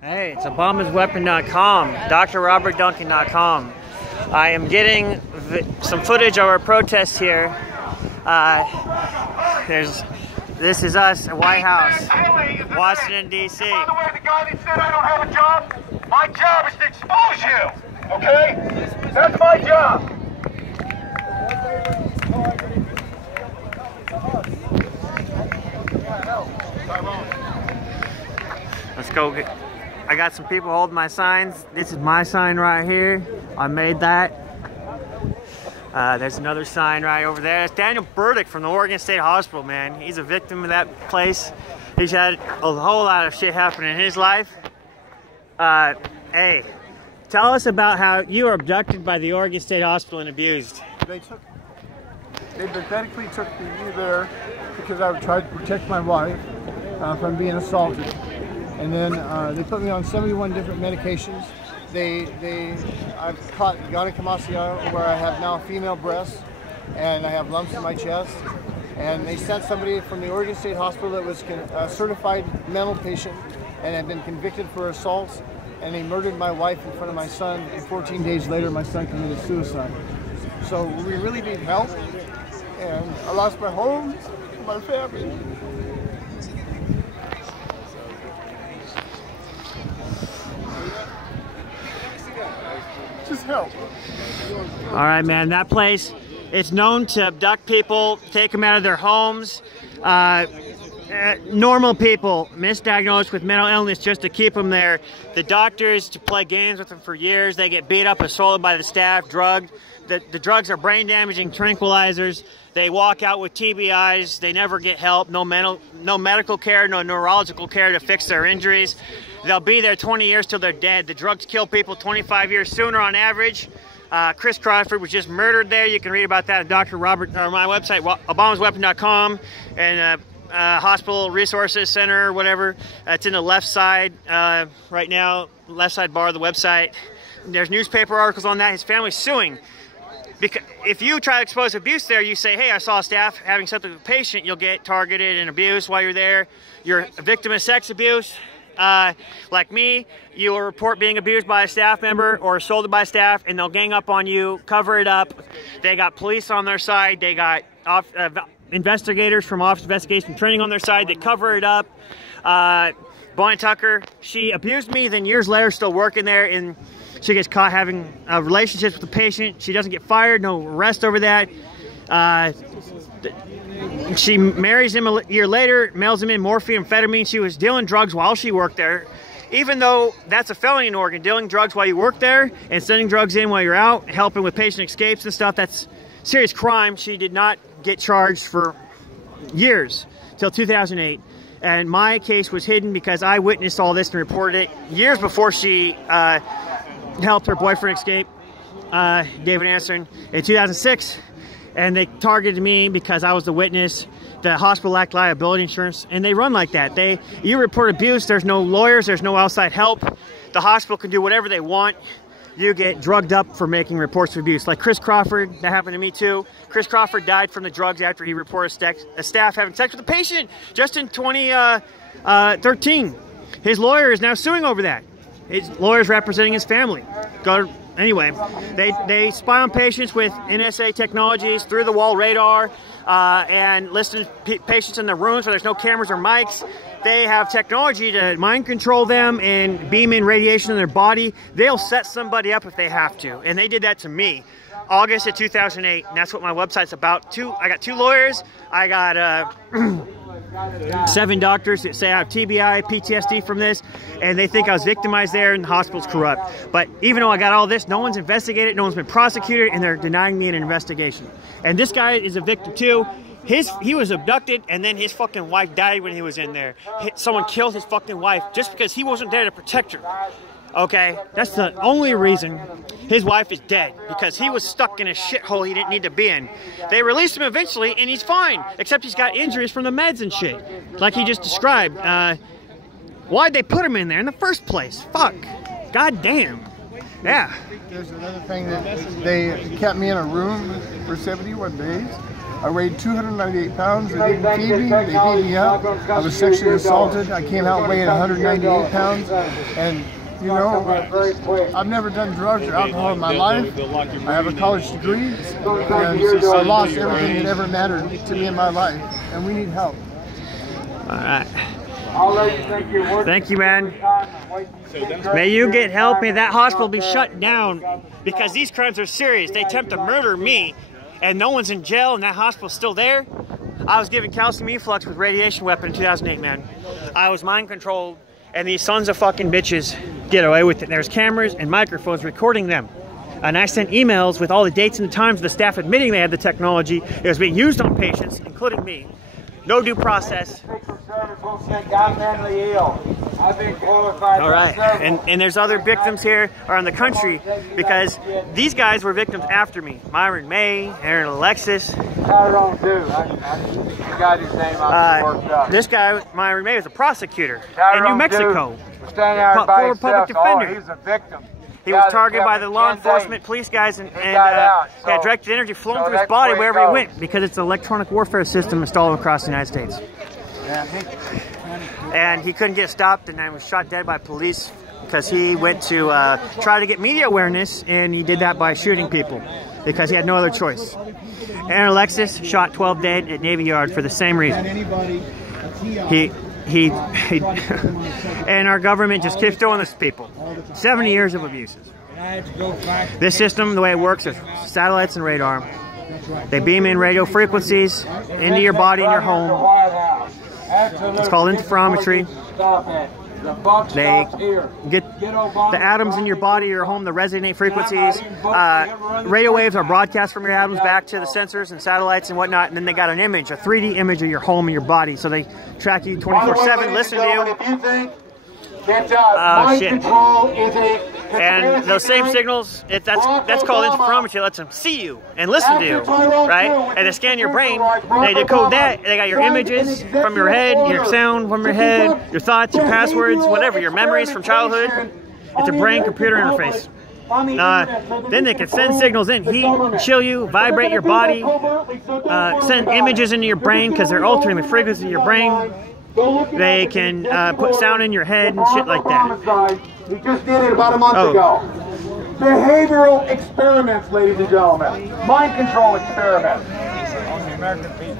Hey, it's ObamasWeapon.com, drrobertduncan.com. I am getting some footage of our protests here. This is us at White House, Washington, D.C. By the way, the guy that said I don't have a job, my job is to expose you, okay? That's my job. Let's go get... I got some people holding my signs. This is my sign right here. I made that. There's another sign right over there. It's Daniel Burdick from the Oregon State Hospital, man. He's a victim of that place. He's had a whole lot of shit happen in his life. Hey, tell us about how you were abducted by the Oregon State Hospital and abused. They pathetically took me there because I tried to protect my wife from being assaulted. And then they put me on 71 different medications. I've caught gynecomastia where I have now female breasts and I have lumps in my chest. And they sent somebody from the Oregon State Hospital that was a certified mental patient and had been convicted for assaults. And they murdered my wife in front of my son. And 14 days later, my son committed suicide. So we really need help. And I lost my home, my family. Just help. All right, man. That place, it's known to abduct people, take them out of their homes. Normal people misdiagnosed with mental illness just to keep them there. The doctors to play games with them for years. They get beat up, assaulted by the staff, drugged. The drugs are brain damaging tranquilizers. They walk out with TBIs. They never get help. No medical care, no neurological care to fix their injuries. They'll be there 20 years till they're dead. The drugs kill people 25 years sooner on average. Chris Crawford was just murdered there. You can read about that at Dr. Robert, or my website, ObamasWeapon.com, and Hospital Resources Center, whatever. It's in the left side right now, left side bar of the website. There's newspaper articles on that. His family's suing. Because if you try to expose abuse there, you say, hey, I saw staff having something with a patient, you'll get targeted and abused while you're there. You're a victim of sex abuse. Like me, you will report being abused by a staff member or assaulted by staff, and they'll gang up on you, cover it up. They got police on their side. They got investigators from Office of Investigation Training on their side. They cover it up. Bonnie Tucker, she abused me, then years later still working there, and she gets caught having relationships with the patient. She doesn't get fired, no arrest over that. She marries him a year later, mails him in morphine, amphetamine. She was dealing drugs while she worked there. Even though that's a felony in Oregon, dealing drugs while you work there and sending drugs in while you're out, helping with patient escapes and stuff, that's serious crime. She did not get charged for years, till 2008. And my case was hidden because I witnessed all this and reported it years before she helped her boyfriend escape, David Anderson, in 2006. And they targeted me because I was the witness. The hospital lacked liability insurance, and they run like that. You report abuse, there's no lawyers, there's no outside help. The hospital can do whatever they want. You get drugged up for making reports of abuse. Like Chris Crawford, that happened to me too. Chris Crawford died from the drugs after he reported a staff having sex with a patient just in 2013. His lawyer is now suing over that. His lawyer's representing his family. Anyway, they spy on patients with NSA technologies, through-the-wall radar, and listen to patients in their rooms where there's no cameras or mics. They have technology to mind control them and beam in radiation in their body. They'll set somebody up if they have to, and they did that to me. August of 2008, and that's what my website's about. I got 2 lawyers. I got 7 doctors that say I have TBI, PTSD from this, and they think I was victimized there and the hospital's corrupt. But even though I got all this, no one's investigated, no one's been prosecuted, and they're denying me an investigation. And this guy is a victim too. He was abducted, and then his fucking wife died when he was in there. Someone killed his fucking wife just because he wasn't there to protect her. Okay, that's the only reason his wife is dead, because he was stuck in a shithole he didn't need to be in. They released him eventually, and he's fine, except he's got injuries from the meds and shit, like he just described. Why'd they put him in there in the first place? Fuck. God damn. Yeah. There's another thing that they kept me in a room for 71 days. I weighed 298 pounds. They didn't feed me. They beat me up. I was sexually assaulted. I came out weighing 198 pounds. And, you know, I've never done drugs or alcohol in my life. I have a college degree. And I lost everything that ever mattered to me in my life. And we need help. All right. Thank you, man. May you get help. May that hospital be shut down because these crimes are serious. They attempt to murder me and no one's in jail and that hospital's still there. I was given calcium efflux with radiation weapon in 2008, man. I was mind controlled and these sons of fucking bitches get away with it. There's cameras and microphones recording them. And I sent emails with all the dates and the times of the staff admitting they had the technology. It was being used on patients, including me. No due process. All right, and there's other victims here around the country because these guys were victims after me. Myron May, Aaron Alexis. This guy, Myron May, is a prosecutor in New Mexico. Former public defender. He's a victim. He was targeted by the law enforcement, police guys, and had directed energy flowing through his body wherever he went because it's an electronic warfare system installed across the United States. And he couldn't get stopped and then was shot dead by police because he went to try to get media awareness and he did that by shooting people because he had no other choice. Aaron Alexis shot 12 dead at Navy Yard for the same reason. He and our government just keeps doing this to people. 70 years of abuses. This system, the way it works, is satellites and radar. They beam in radio frequencies into your body and your home. It's called interferometry. They get the atoms in your body, your home, the resonate frequencies. Radio waves are broadcast from your atoms back to the sensors and satellites and whatnot. And then they got an image, a 3D image of your home and your body. So they track you 24/7, listen to you. Shit. And those same signals, that's called interferometry. It lets them see you and listen to you, right? And they scan your brain, they decode that, and they got your images from your head, your sound from your head, your thoughts, your passwords, whatever, your memories from childhood. It's a brain-computer interface. Then they can send signals in, heat, chill you, vibrate your body, send images into your brain because they're altering the frequency of your brain. They can put sound in your head and shit like that. He just did it about a month ago. Behavioral experiments, ladies and gentlemen. Mind control experiments.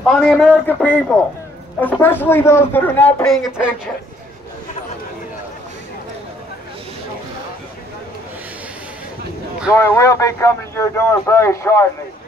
On the American people. Especially those that are not paying attention. So it will be coming to your door very shortly.